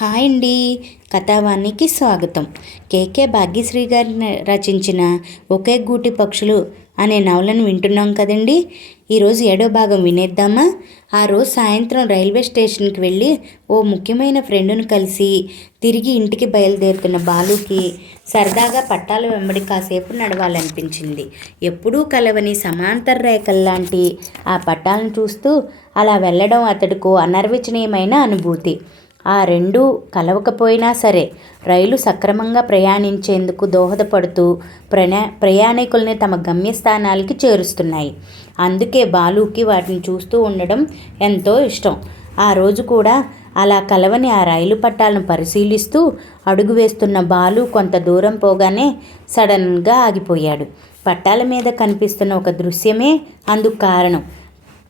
Hi అండి. కథావాణికి స్వాగతం. కేకే భాగ్యశ్రీ గారి రచించిన ఒకే గూటి పక్షులు అనే నవలను వింటున్నాం కదండి. ఈరోజు 7వ భాగం వినేద్దామా? ఆ రోజు సాయంత్రం రైల్వే స్టేషన్కి వెళ్ళి ఓ ముఖ్యమైన ఫ్రెండ్ను కలిసి తిరిగి ఇంటికి బయలుదేరుతున్న బాలుకి సరదాగా పట్టాల వెంబడి కాసేపు నడవాలనిపించింది. ఎప్పుడూ కలవని సమాంతర రేఖల్లాంటి ఆ పట్టాలను చూస్తూ అలా వెళ్ళడం అతడికో అనర్వచనీయమైన అనుభూతి. ఆ రెండూ కలవకపోయినా సరే రైలు సక్రమంగా ప్రయాణించేందుకు దోహదపడుతూ ప్రయాణికుల్ని తమ గమ్యస్థానాలకి చేరుస్తున్నాయి. అందుకే బాలుకి వాటిని చూస్తూ ఉండడం ఎంతో ఇష్టం. ఆ రోజు కూడా అలా కలవని ఆ రైలు పట్టాలను పరిశీలిస్తూ అడుగు వేస్తున్న బాలు కొంత దూరం పోగానే సడన్గా ఆగిపోయాడు. పట్టాల మీద కనిపిస్తున్న ఒక దృశ్యమే అందుకు కారణం.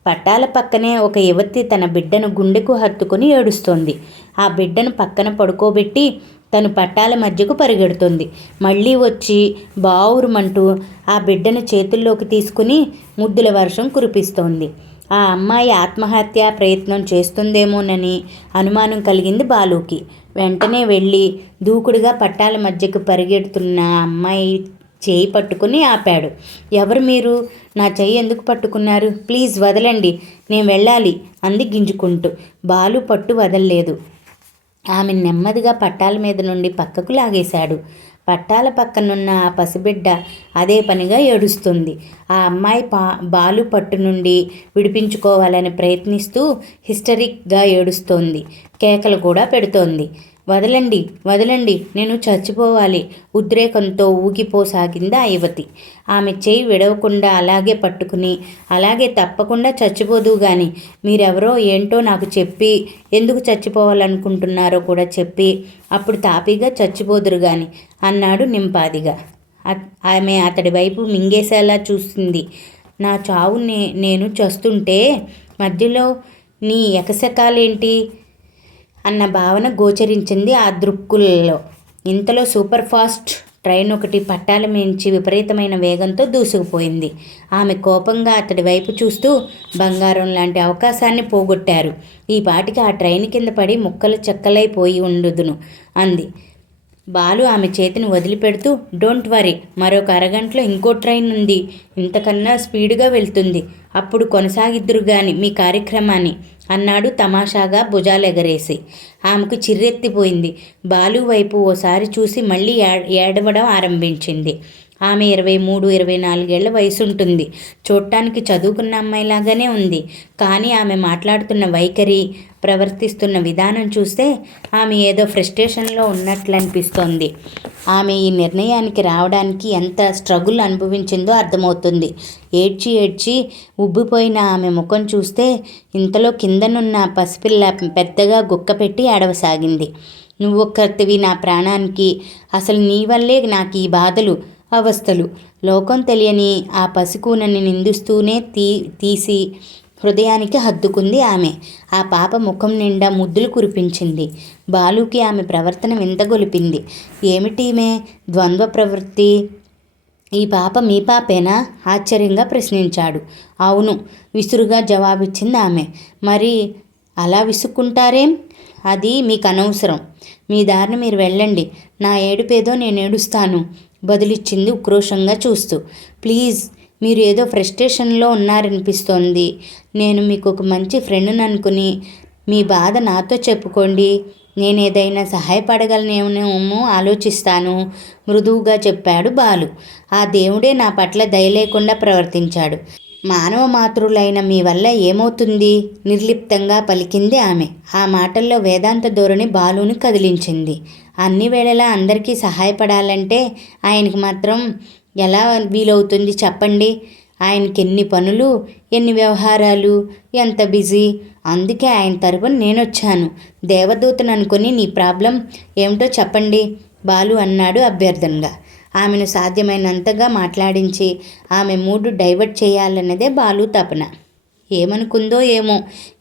పట్టాల పక్కనే ఒక యువతి తన బిడ్డను గుండెకు హత్తుకుని ఏడుస్తోంది. ఆ బిడ్డను పక్కన పడుకోబెట్టి తను పట్టాల మధ్యకు పరిగెడుతోంది. మళ్ళీ వచ్చి బావురుమంటూ ఆ బిడ్డను చేతుల్లోకి తీసుకుని ముద్దుల వర్షం కురిపిస్తోంది. ఆ అమ్మాయి ఆత్మహత్యా ప్రయత్నం చేస్తుందేమోనని అనుమానం కలిగింది బాలుకి. వెంటనే వెళ్ళి దూకుడుగా పట్టాల మధ్యకు పరిగెడుతున్న ఆ అమ్మాయి చేయి పట్టుకుని ఆపాడు. ఎవరు మీరు? నా చెయ్యి ఎందుకు పట్టుకున్నారు? ప్లీజ్ వదలండి, నేను వెళ్ళాలి అంది గింజుకుంటూ. బాలు పట్టు వదల్లేదు. ఆమె నెమ్మదిగా పట్టాల మీద నుండి పక్కకు లాగేశాడు. పట్టాల పక్కనున్న ఆ పసిబిడ్డ అదే పనిగా ఏడుస్తుంది. ఆ అమ్మాయి బాలు పట్టు నుండి విడిపించుకోవాలని ప్రయత్నిస్తూ హిస్టరిక్గా ఏడుస్తోంది. కేకలు కూడా పెడుతోంది. వదలండి, వదలండి, నేను చచ్చిపోవాలి ఉద్రేకంతో ఊగిపోసాగింది ఆ యువతి. ఆమె చేయి విడవకుండా అలాగే పట్టుకుని, అలాగే తప్పకుండా చచ్చిపోదు గాని మీరెవరో ఏంటో నాకు చెప్పి, ఎందుకు చచ్చిపోవాలనుకుంటున్నారో కూడా చెప్పి అప్పుడు తాపీగా చచ్చిపోదురు గాని అన్నాడు నింపాదిగా. ఆమె అతడి వైపు మింగేసేలా చూసింది. నా చావు నేను చస్తుంటే మధ్యలో నీ ఎకసెకాలేంటి అన్న భావన గోచరించింది ఆ దృక్కులలో. ఇంతలో సూపర్ ఫాస్ట్ ట్రైన్ ఒకటి పట్టాల మించి విపరీతమైన వేగంతో దూసుకుపోయింది. ఆమె కోపంగా అతడి వైపు చూస్తూ, బంగారం లాంటి అవకాశాన్ని పోగొట్టారు. ఈ పాటికి ఆ ట్రైన్ కింద పడి ముక్కలు చెక్కలైపోయి ఉండుదును అంది. బాలు ఆమె చేతిని వదిలిపెడుతూ, డోంట్ వరీ, మరొక అరగంటలో ఇంకో ట్రైన్ ఉంది, ఇంతకన్నా స్పీడుగా వెళ్తుంది, అప్పుడు కొనసాగిద్దురు గాని మీ కార్యక్రమాన్ని అన్నాడు తమాషాగా భుజాలెగరేసి. ఆమెకు చిర్రెత్తిపోయింది. బాలు వైపు ఓసారి చూసి మళ్ళీ ఏడవడం ఆరంభించింది. ఆమె 23-24 ఏళ్ల వయసుంటుంది. చూడటానికి చదువుకున్న అమ్మాయిలాగానే ఉంది. కానీ ఆమె మాట్లాడుతున్న వైఖరి, ప్రవర్తిస్తున్న విధానం చూస్తే ఆమె ఏదో ఫ్రస్ట్రేషన్లో ఉన్నట్లు అనిపిస్తోంది. ఆమె ఈ నిర్ణయానికి రావడానికి ఎంత స్ట్రగుల్ అనుభవించిందో అర్థమవుతుంది. ఏడ్చి ఏడ్చి ఉబ్బిపోయిన ఆమె ముఖం చూస్తే ఇంతలో కిందనున్న పసిపిల్ల పెద్దగా గుక్కపెట్టి ఏడవసాగింది. నువ్వొక్కతివి నా ప్రాణానికి, అసలు నీ వల్లే నాకు ఈ బాధలు అవస్థలు. లోకం తెలియని ఆ పసికూనని నిందిస్తూనే తీసి హృదయానికి హత్తుకుంది ఆమె. ఆ పాప ముఖం నిండా ముద్దులు కురిపించింది. బాలుకి ఆమె ప్రవర్తన వింతగొలిపింది. ఏమిటీమే ద్వంద్వ ప్రవృత్తి? ఈ పాప మీ పాపేనా? ఆశ్చర్యంగా ప్రశ్నించాడు. అవును, విసురుగా జవాబిచ్చింది ఆమె. మరి అలా విసుక్కుంటారేం? అది మీకు అనవసరం. మీ దారిని మీరు వెళ్ళండి, నా ఏడుపేదో నేను ఏడుస్తాను బదులిచ్చింది ఉక్రోషంగా చూస్తూ. ప్లీజ్, మీరు ఏదో ఫ్రస్ట్రేషన్లో ఉన్నారనిపిస్తోంది. నేను మీకు ఒక మంచి ఫ్రెండ్ని అనుకుని మీ బాధ నాతో చెప్పుకోండి, నేనేదైనా సహాయపడగలనేమో ఆలోచిస్తాను మృదువుగా చెప్పాడు బాలు. ఆ దేవుడే నా పట్ల దయ లేకుండా ప్రవర్తించాడు. మానవ మాతృలైన మీ వల్ల ఏమవుతుంది? నిర్లిప్తంగా పలికింది ఆమె. ఆ మాటల్లో వేదాంత ధోరణి బాలుని కదిలించింది. అన్ని వేళలా అందరికీ సహాయపడాలంటే ఆయనకి మాత్రం ఎలా వీలవుతుంది చెప్పండి? ఆయనకి ఎన్ని పనులు, ఎన్ని వ్యవహారాలు, ఎంత బిజీ. అందుకే ఆయన తరపున నేనొచ్చాను. దేవదూతను అనుకుని నీ ప్రాబ్లం ఏమిటో చెప్పండి బాలు అన్నాడు అభ్యర్థనగా. ఆమెను సాధ్యమైనంతగా మాట్లాడించి ఆమె మూడు డైవర్ట్ చేయాలన్నదే బాలు తపన. ఏమనుకుందో ఏమో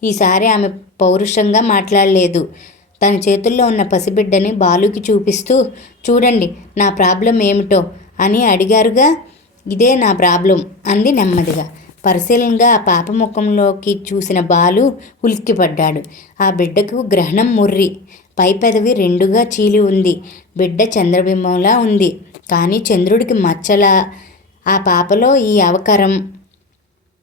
ఈసారి ఆమె పౌరుషంగా మాట్లాడలేదు. తన చేతుల్లో ఉన్న పసిబిడ్డని బాలుకి చూపిస్తూ, చూడండి నా ప్రాబ్లం ఏమిటో అని అడిగారుగా, ఇదే నా ప్రాబ్లం అంది నెమ్మదిగా. పరిశీలనగా ఆ పాప ముఖంలోకి చూసిన బాలు ఉలిక్కిపడ్డాడు. ఆ బిడ్డకు గ్రహణం ముర్రి. పై పెదవి రెండుగా చీలి ఉంది. బిడ్డ చంద్రబింబంలా ఉంది. కానీ చంద్రుడికి మచ్చలా. ఆ పాపలో ఈ అవకరం.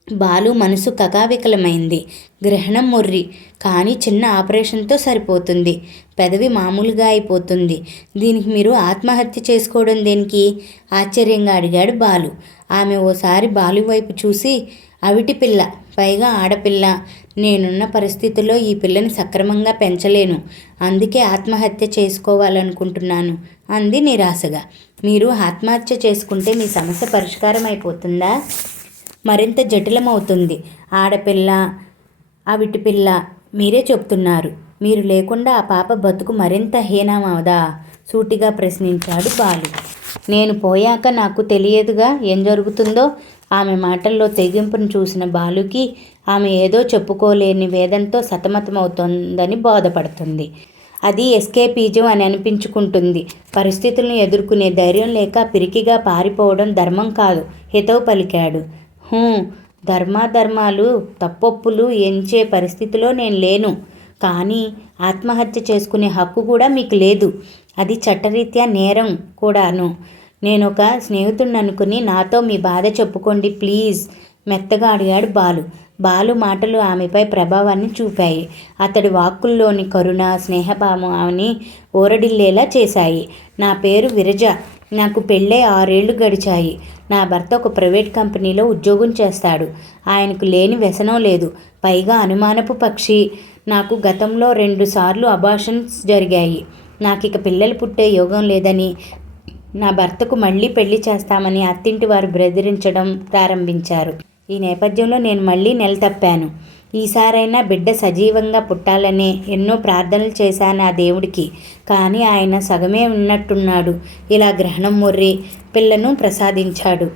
బాలు మనసు కకావికలమైంది. గ్రహణం మొర్రి. కానీ చిన్న ఆపరేషన్తో సరిపోతుంది. పెదవి మామూలుగా అయిపోతుంది. దీనికి మీరు ఆత్మహత్య చేసుకోవడం దేనికి? ఆశ్చర్యంగా అడిగాడు బాలు. ఆమె ఓసారి బాలు వైపు చూసి, అవిటి పిల్ల, పైగా ఆడపిల్ల. నేనున్న పరిస్థితుల్లో ఈ పిల్లని సక్రమంగా పెంచలేను. అందుకే ఆత్మహత్య చేసుకోవాలనుకుంటున్నాను అంది నిరాశగా. మీరు ఆత్మహత్య చేసుకుంటే మీ సమస్య పరిష్కారం అయిపోతుందా? మరింత జటిలమవుతుంది. ఆడపిల్ల, అవిటి పిల్ల, మీరే చెప్తున్నారు. మీరు లేకుండా ఆ పాప బతుకు మరింత హీనమవదా? సూటిగా ప్రశ్నించాడు బాలు. నేను పోయాక నాకు తెలియదుగా ఏం జరుగుతుందో. ఆమె మాటల్లో తెగింపును చూసిన బాలుకి ఆమె ఏదో చెప్పుకోలేని వేదంతో సతమతమవుతోందని బోధపడుతుంది. అది ఎస్కేపిజం అని అనిపించుకుంటుంది. పరిస్థితులను ఎదుర్కొనే ధైర్యం లేక పిరికిగా పారిపోవడం ధర్మం కాదు, హితవు పలికాడు. ధర్మాధర్మాలు తప్పొప్పులు ఎంచే పరిస్థితిలో నేను లేను. కానీ ఆత్మహత్య చేసుకునే హక్కు కూడా మీకు లేదు. అది చట్టరీత్యా నేరం కూడాను. నేనొక స్నేహితుడిని అనుకుని నాతో మీ బాధ చెప్పుకోండి ప్లీజ్, మెత్తగా అడిగాడు బాలు. బాలు మాటలు ఆమెపై ప్రభావాన్ని చూపాయి. అతడి వాక్కుల్లోని కరుణ, స్నేహభావం ఆమెని ఊరడిల్లేలా చేశాయి. నా పేరు విరజ. నాకు పెళ్ళై 6 ఏళ్లు గడిచాయి. నా భర్త ఒక ప్రైవేట్ కంపెనీలో ఉద్యోగం చేస్తాడు. ఆయనకు లేని వ్యసనం లేదు. పైగా అనుమానపు పక్షి. నాకు గతంలో 2 సార్లు అబార్షన్స్ జరిగాయి. నాకిక పిల్లలు పుట్టే యోగం లేదని, నా భర్తకు మళ్ళీ పెళ్లి చేస్తామని అత్తింటి వారు బెదిరించడం ప్రారంభించారు. ఈ నేపథ్యంలో నేను మళ్ళీ నెల తప్పాను. ఈసారైనా బిడ్డ సజీవంగా పుట్టాలనే ఎన్నో ప్రార్థనలు చేశాను ఆ దేవుడికి. కానీ ఆయన సగమే ఉన్నట్టున్నాడు. ఇలా గ్రహణం మొర్రి పిల్లను ప్రసాదించాడు.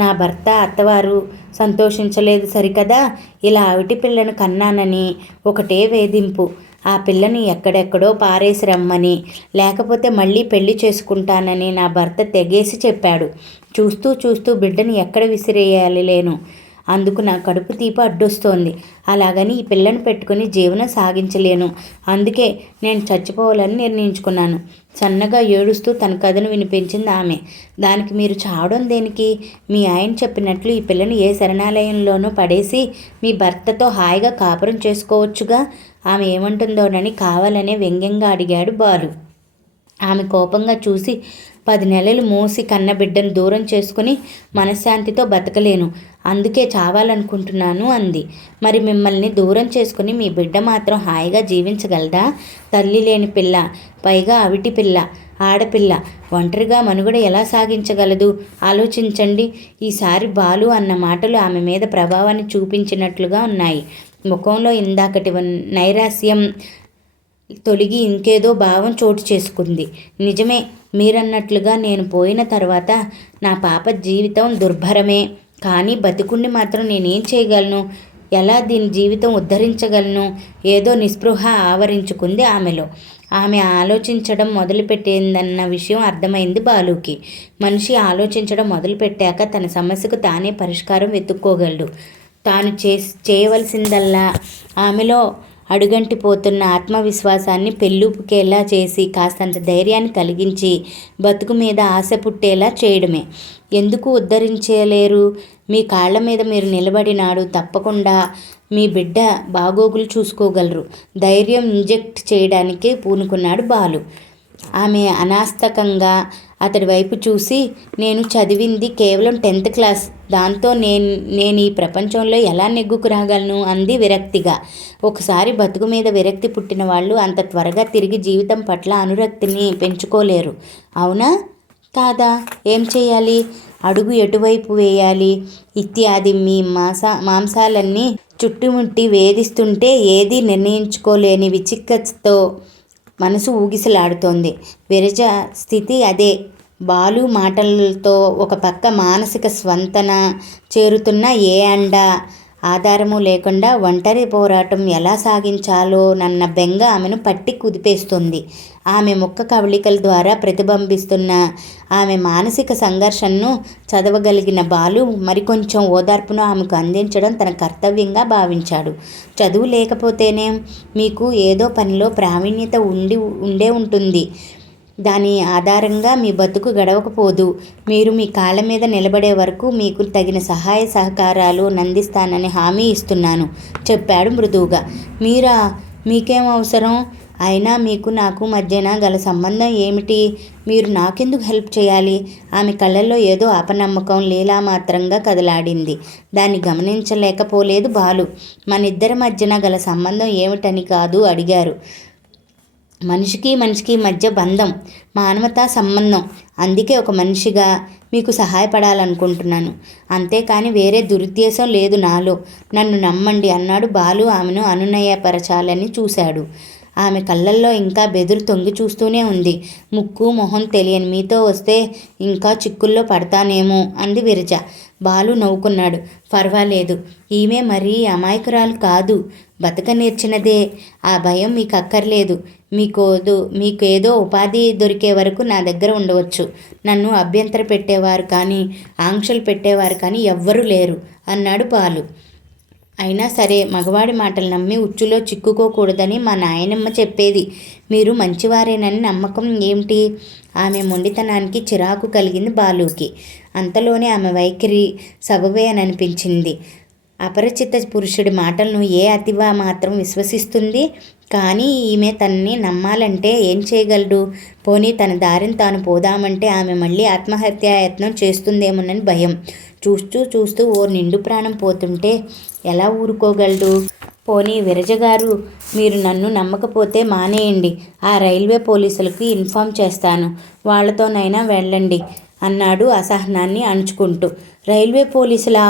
నా భర్త, అత్తవారు సంతోషించలేదు సరికదా. ఇలా అవిటి పిల్లను కన్నానని ఒకటే వేధింపు. ఆ పిల్లని ఎక్కడెక్కడో పారేసి రమ్మని, లేకపోతే మళ్ళీ పెళ్లి చేసుకుంటానని నా భర్త తెగేసి చెప్పాడు. చూస్తూ చూస్తూ బిడ్డని ఎక్కడ విసిరేయాలి లేను. అందుకు నా కడుపు తీప అడ్డొస్తోంది. అలాగని ఈ పిల్లను పెట్టుకుని జీవనం సాగించలేను. అందుకే నేను చచ్చిపోవాలని నిర్ణయించుకున్నాను. సన్నగా ఏడుస్తూ తన కథను వినిపించింది ఆమె. దానికి మీరు చావడం దేనికి? మీ ఆయన చెప్పినట్లు ఈ పిల్లను ఏ శరణాలయంలోనూ పడేసి మీ భర్తతో హాయిగా కాపురం చేసుకోవచ్చుగా. ఆమె ఏమంటుందోనని కావాలనే వ్యంగ్యంగా అడిగాడు బాలు. ఆమె కోపంగా చూసి, 10 నెలలు మోసి కన్న బిడ్డను దూరం చేసుకుని మనశ్శాంతితో బతకలేను. అందుకే చావాలనుకుంటున్నాను అంది. మరి మిమ్మల్ని దూరం చేసుకుని మీ బిడ్డ మాత్రం హాయిగా జీవించగలదా? తల్లి లేని పిల్ల, పైగా అవిటి పిల్ల, ఆడపిల్ల, ఒంటరిగా మనుగడ ఎలా సాగించగలదు? ఆలోచించండి. ఈసారి బాలు అన్న మాటలు ఆమె మీద ప్రభావాన్ని చూపించినట్లుగా ఉన్నాయి. ముఖంలో ఇందాకటి నైరాస్యం తొలగి ఇంకేదో భావం చోటు చేసుకుంది. నిజమే, మీరన్నట్లుగా నేను పోయిన తర్వాత నా పాప జీవితం దుర్భరమే. కానీ బతికుండి మాత్రం నేనేం చేయగలను? ఎలా దీని జీవితం ఉద్ధరించగలను? ఏదో నిస్పృహ ఆవరించుకుంది ఆమెలో. ఆమె ఆలోచించడం మొదలుపెట్టిందన్న విషయం అర్థమైంది బాలుకి. మనిషి ఆలోచించడం మొదలుపెట్టాక తన సమస్యకు తానే పరిష్కారం వెతుక్కోగలడు. తాను చేయవలసిందల్లా ఆమెలో అడుగంటిపోతున్న ఆత్మవిశ్వాసాన్ని పెళ్ళూపుకేలా చేసి కాస్తంత ధైర్యాన్ని కలిగించి బతుకు మీద ఆశ పుట్టేలా చేయడమే. ఎందుకు ఉద్ధరించలేరు? మీ కాళ్ళ మీద మీరు నిలబడినాడు తప్పకుండా మీ బిడ్డ బాగోగులు చూసుకోగలరు. ధైర్యం ఇంజెక్ట్ చేయడానికి పూనుకున్నాడు బాలు. ఆమె అనాస్తకంగా అతడి వైపు చూసి, నేను చదివింది కేవలం 10th క్లాస్. దాంతో నేను ఈ ప్రపంచంలో ఎలా నెగ్గుకు రాగలను అంది విరక్తిగా. ఒకసారి బతుకు మీద విరక్తి పుట్టిన వాళ్ళు అంత త్వరగా తిరిగి జీవితం పట్ల అనురక్తిని పెంచుకోలేరు. అవునా కాదా? ఏం చేయాలి? అడుగు ఎటువైపు వేయాలి? ఇత్యాది మీ మాంసాలన్నీ చుట్టుముట్టి వేధిస్తుంటే ఏదీ నిర్ణయించుకోలేని విచిక్కతో మనసు ఊగిసలాడుతోంది. విరజ స్థితి అదే. బాలు మాటలతో ఒక పక్క మానసిక స్వంతన చేరుతున్న ఏ అండ ఆధారము లేకుండా ఒంటరి పోరాటం ఎలా సాగించాలో నన్న బెంగ ఆమెను పట్టి కుదిపేస్తుంది. ఆమె ముఖ కవళికల ద్వారా ప్రతిబింబిస్తున్న ఆమె మానసిక సంఘర్షణను చదవగలిగిన బాలు మరికొంచెం ఓదార్పును ఆమెకు అందించడం తన కర్తవ్యంగా భావించాడు. చదువు లేకపోతేనే మీకు ఏదో పనిలో ప్రావీణ్యత ఉండే ఉంటుంది. దాని ఆధారంగా మీ బతుకు గడవకపోదు. మీరు మీ కాళ్ళ మీద నిలబడే వరకు మీకు తగిన సహాయ సహకారాలు అందిస్తానని హామీ ఇస్తున్నాను చెప్పాడు మృదువుగా. మీకేం అవసరం? అయినా మీకు నాకు మధ్యన గల సంబంధం ఏమిటి? మీరు నాకెందుకు హెల్ప్ చేయాలి? ఆమె కళ్ళల్లో ఏదో అపనమ్మకం లీలామాత్రంగా కదలాడింది. దాన్ని గమనించలేకపోలేదు బాలు. మనిద్దరి మధ్యన గల సంబంధం ఏమిటని కాదు అడిగారు. మనిషికి మధ్య బంధం, మానవతా సంబంధం. అందుకే ఒక మనిషిగా మీకు సహాయపడాలనుకుంటున్నాను. అంతేకాని వేరే దురుద్దేశం లేదు నాలో. నన్ను నమ్మండి అన్నాడు బాలు ఆమెను అనునయపరచాలని చూశాడు. ఆమె కళ్ళల్లో ఇంకా బెదురు తొంగి చూస్తూనే ఉంది. ముక్కు మొహం తెలియని మీతో వస్తే ఇంకా చిక్కుల్లో పడతానేమో అంది విరజ. బాలు నవ్వుకున్నాడు. పర్వాలేదు, ఈమె మరీ అమాయకురాలు కాదు, బతక నేర్చినదే. ఆ భయం మీకు అక్కర్లేదు. మీకేదో ఉపాధి దొరికే వరకు నా దగ్గర ఉండవచ్చు. నన్ను అభ్యంతర పెట్టేవారు కానీ ఆంక్షలు పెట్టేవారు కానీ ఎవ్వరూ లేరు అన్నాడు బాలు. అయినా సరే, మగవాడి మాటలు నమ్మి ఉచ్చులో చిక్కుకోకూడదని మా నాయనమ్మ చెప్పేది. మీరు మంచివారేనని నమ్మకం ఏమిటి? ఆమె మొండితనానికి చిరాకు కలిగింది బాలుకి. అంతలోనే ఆమె వైఖరి సబబే అని అనిపించింది. అపరిచిత పురుషుడి మాటలను ఏ అతివా మాత్రం విశ్వసిస్తుంది? కానీ ఈమె తనని నమ్మాలంటే ఏం చేయగలడు? పోనీ తన దారిని తాను పోదామంటే ఆమె మళ్ళీ ఆత్మహత్యాయత్నం చేస్తుందేమోనని భయం. చూస్తూ ఓ నిండు ప్రాణం పోతుంటే ఎలా ఊరుకోగలడు? పోనీ విరజగారు, మీరు నన్ను నమ్మకపోతే మానేయండి. ఆ రైల్వే పోలీసులకు ఇన్ఫామ్ చేస్తాను. వాళ్లతోనైనా వెళ్ళండి అన్నాడు అసహనాన్ని అణుచుకుంటూ. రైల్వే పోలీసులా?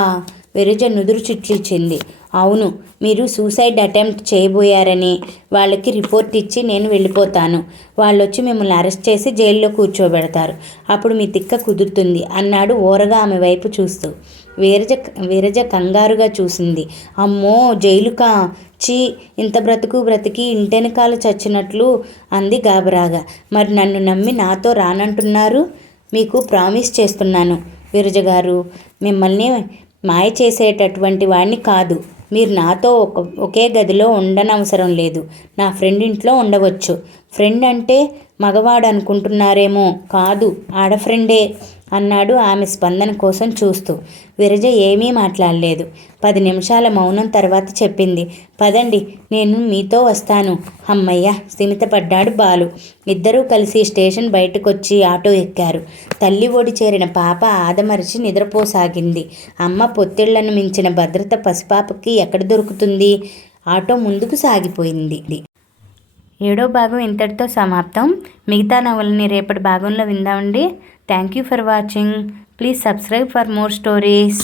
విరజ నుదురు చిట్లిచ్చింది. అవును, మీరు సూసైడ్ అటెంప్ట్ చేయబోయారని వాళ్ళకి రిపోర్ట్ ఇచ్చి నేను వెళ్ళిపోతాను. వాళ్ళొచ్చి మిమ్మల్ని అరెస్ట్ చేసి జైల్లో కూర్చోబెడతారు. అప్పుడు మీ తిక్క కుదురుతుంది అన్నాడు ఓరగా ఆమె వైపు చూస్తూ. విరజ కంగారుగా చూసింది. అమ్మో, జైలుకా? చీ, ఇంత బ్రతికి ఇంటెనకాల చచ్చినట్లు అంది గాబరాగా. మరి నన్ను నమ్మి నాతో రానంటున్నారు? మీకు ప్రామిస్ చేస్తున్నాను విరజగారు, మిమ్మల్ని మాయ చేసేటటువంటి వాడిని కాదు. మీరు నాతో ఒకే గదిలో ఉండనవసరం లేదు. నా ఫ్రెండ్ ఇంట్లో ఉండవచ్చు. ఫ్రెండ్ అంటే మగవాడు అనుకుంటున్నారేమో, కాదు, ఆడఫ్రెండే అన్నాడు ఆమె స్పందన కోసం చూస్తూ. విరజ ఏమీ మాట్లాడలేదు. 10 నిమిషాల మౌనం తర్వాత చెప్పింది. పదండి, నేను మీతో వస్తాను. అమ్మయ్య, స్థిమితపడ్డాడు బాలు. ఇద్దరూ కలిసి స్టేషన్ బయటకొచ్చి ఆటో ఎక్కారు. తల్లి ఒడి చేరిన పాప ఆదమరిచి నిద్రపోసాగింది. అమ్మ పొత్తిళ్లను మించిన భద్రత పసిపాపకి ఎక్కడ దొరుకుతుంది? ఆటో ముందుకు సాగిపోయింది. 7వ భాగం ఇంతటితో సమాప్తం. మిగతా నవలని రేపటి భాగంలో విందామండి. Thank you for watching. Please subscribe for more stories.